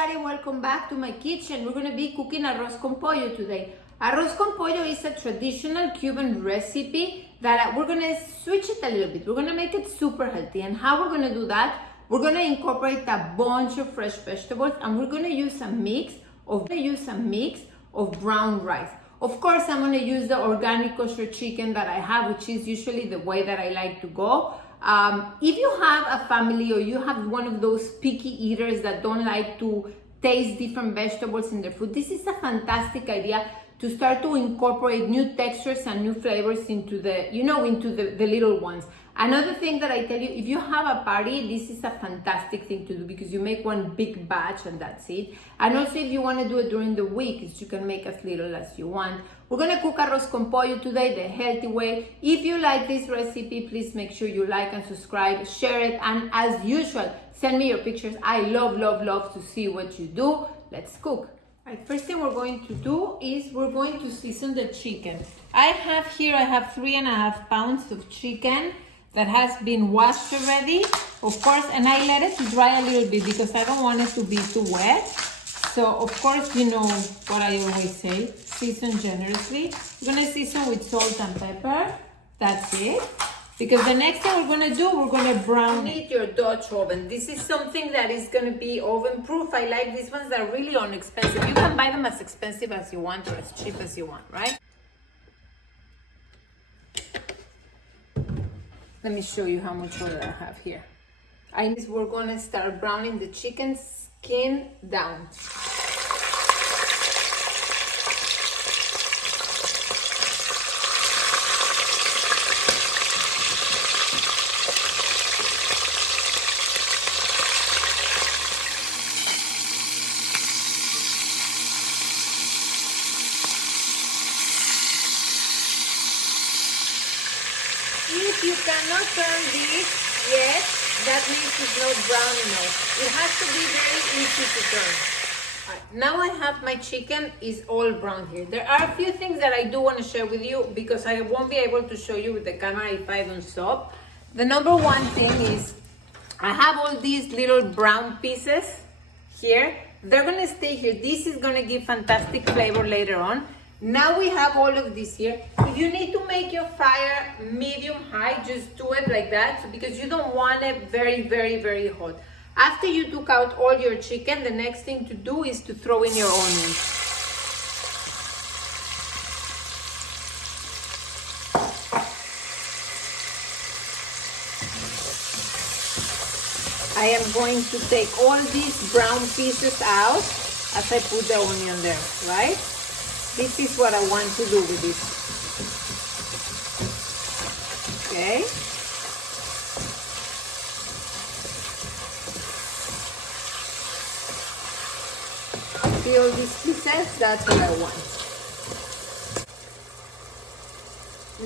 everybody, welcome back to my kitchen. We're going to be cooking arroz con pollo today. Arroz con pollo is a traditional Cuban recipe that we're going to switch it a little bit. We're going to make it super healthy. And how we're going to do that? We're going to incorporate a bunch of fresh vegetables, and we're going to use a mix of brown rice. Of course, I'm going to use the organic kosher chicken that I have, which is usually the way that I like to go. If you have a family or you have one of those picky eaters that don't like to taste different vegetables in their food, this is a fantastic idea to start to incorporate new textures and new flavors into the little ones. Another thing that I tell you, if you have a party, this is a fantastic thing to do because you make one big batch and that's it. And also if you want to do it during the week, you can make as little as you want. We're going to cook arroz con pollo today, the healthy way. If you like this recipe, please make sure you like and subscribe, share it, and as usual, send me your pictures. I love to see what you do. Let's cook. Right, first thing we're going to do is we're going to season the chicken. I have 3.5 pounds of chicken that has been washed already, of course, and I let it dry a little bit because I don't want it to be too wet. So, of course, you know what I always say, season generously. We're going to season with salt and pepper. That's it. Because the next thing we're going to do, we're going to brown it. You need your Dutch oven. This is something that is going to be oven proof. I like these ones that are really inexpensive. You can buy them as expensive as you want or as cheap as you want, right? Let me show you how much oil I have here. We're going to start browning the chicken skin down. If you cannot turn this yet, that means it's not brown enough. It has to be very easy to turn. Right, now I have my chicken is all brown here. There are a few things that I do want to share with you because I won't be able to show you with the camera if I don't stop. The number one thing is I have all these little brown pieces here. They're going to stay here. This is going to give fantastic flavor later on. Now we have all of this here. If you need to make your fire medium high, just do it like that because you don't want it very hot. After you took out all your chicken, the next thing to do is to throw in your onions. I am going to take all these brown pieces out as I put the onion there, right? This is what I want to do with this. Okay. See all these pieces? That's what I want.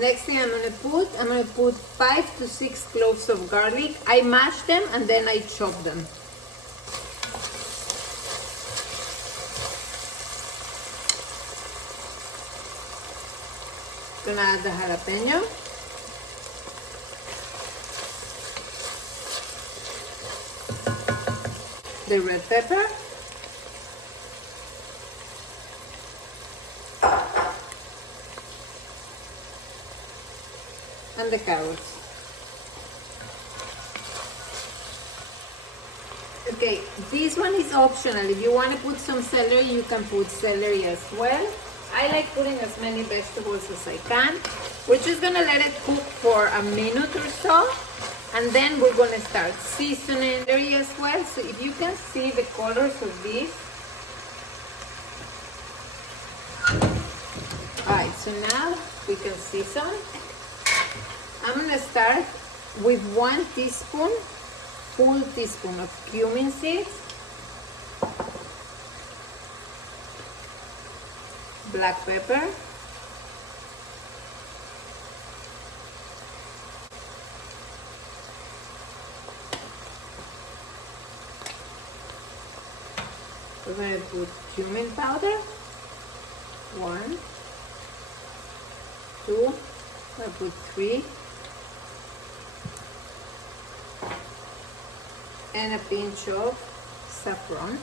Next thing I'm going to put 5 to 6 cloves of garlic. I mash them and then I chop them. Gonna add the jalapeño. The red pepper. And the carrots. Okay, this one is optional. If you want to put some celery, you can put celery as well. I like putting as many vegetables as I can. We're just going to let it cook for a minute or so. And then we're going to start seasoning it as well. So if you can see the colors of this. Alright, so now we can season. I'm going to start with 1 teaspoon, full teaspoon of cumin seeds. Black pepper, we're going to put cumin powder, 1, 2, I put 3, and a pinch of saffron.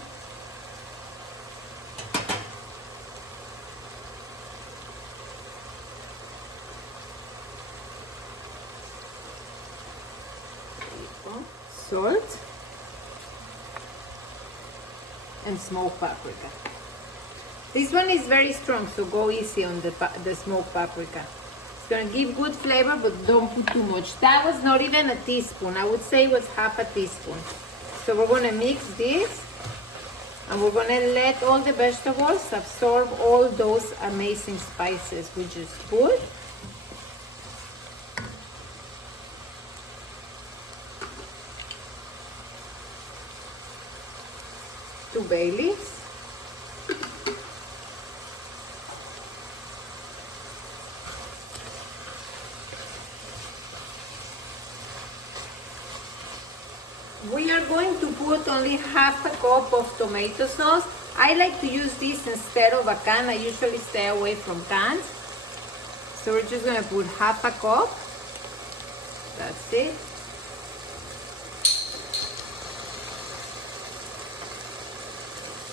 salt, and smoked paprika. This one is very strong, so go easy on the smoked paprika. It's gonna give good flavor, but don't put too much. That was not even a teaspoon. I would say it was half a teaspoon. So we're gonna mix this, and we're gonna let all the vegetables absorb all those amazing spices we just put. 2 bay leaves. We are going to put only half a cup of tomato sauce. I like to use this instead of a can. I usually stay away from cans. So we're just gonna put half a cup. That's it.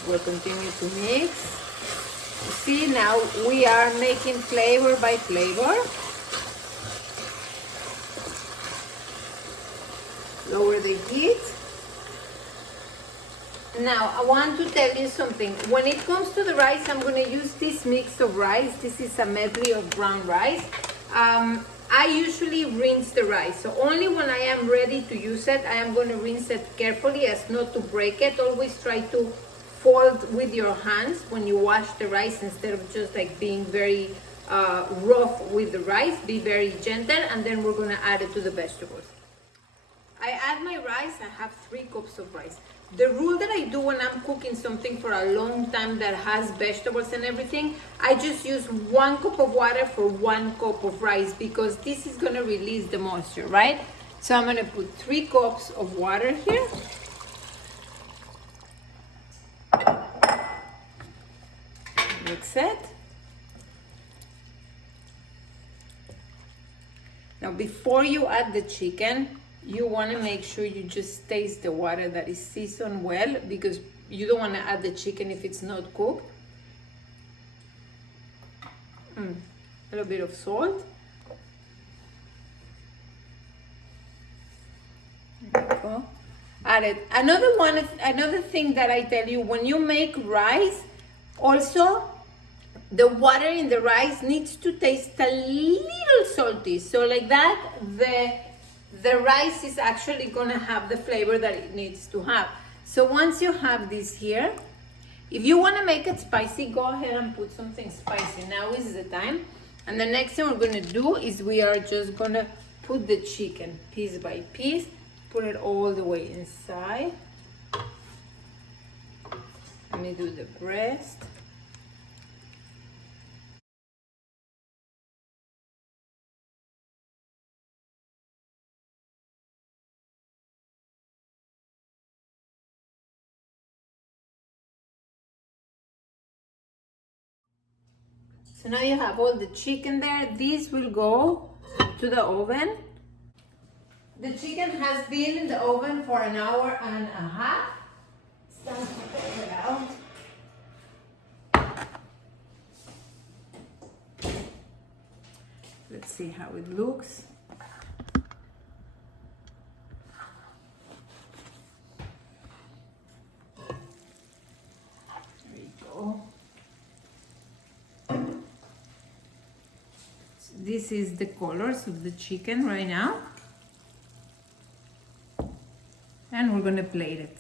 We'll continue to mix. See, now we are making flavor by flavor. Lower the heat. Now, I want to tell you something. When it comes to the rice, I'm going to use this mix of rice. This is a medley of brown rice. I usually rinse the rice. So only when I am ready to use it, I am going to rinse it carefully as not to break it. Always try to fold with your hands when you wash the rice instead of just like being very rough with the rice. Be very gentle, and then we're going to add it to the vegetables. I add my rice. I have 3 cups of rice. The rule that I do when I'm cooking something for a long time that has vegetables and everything, I just use 1 cup of water for 1 cup of rice, because this is going to release the moisture, right? So I'm going to put 3 cups of water here. Mix it. Now before you add the chicken, you want to make sure you just taste the water that is seasoned well, because you don't want to add the chicken if it's not cooked. A little bit of salt. There you go. Add it. Another thing that I tell you, when you make rice, also the water in the rice needs to taste a little salty. So like that, the rice is actually gonna have the flavor that it needs to have. So once you have this here, if you wanna make it spicy, go ahead and put something spicy. Now is the time. And the next thing we're gonna do is we are just gonna put the chicken piece by piece, put it all the way inside. Let me do the breast. So now you have all the chicken there. This will go to the oven. The chicken has been in the oven for 1.5 hours. It's time to take it out. Let's see how it looks. There you go. This is the colors of the chicken right now, and we're gonna plate it.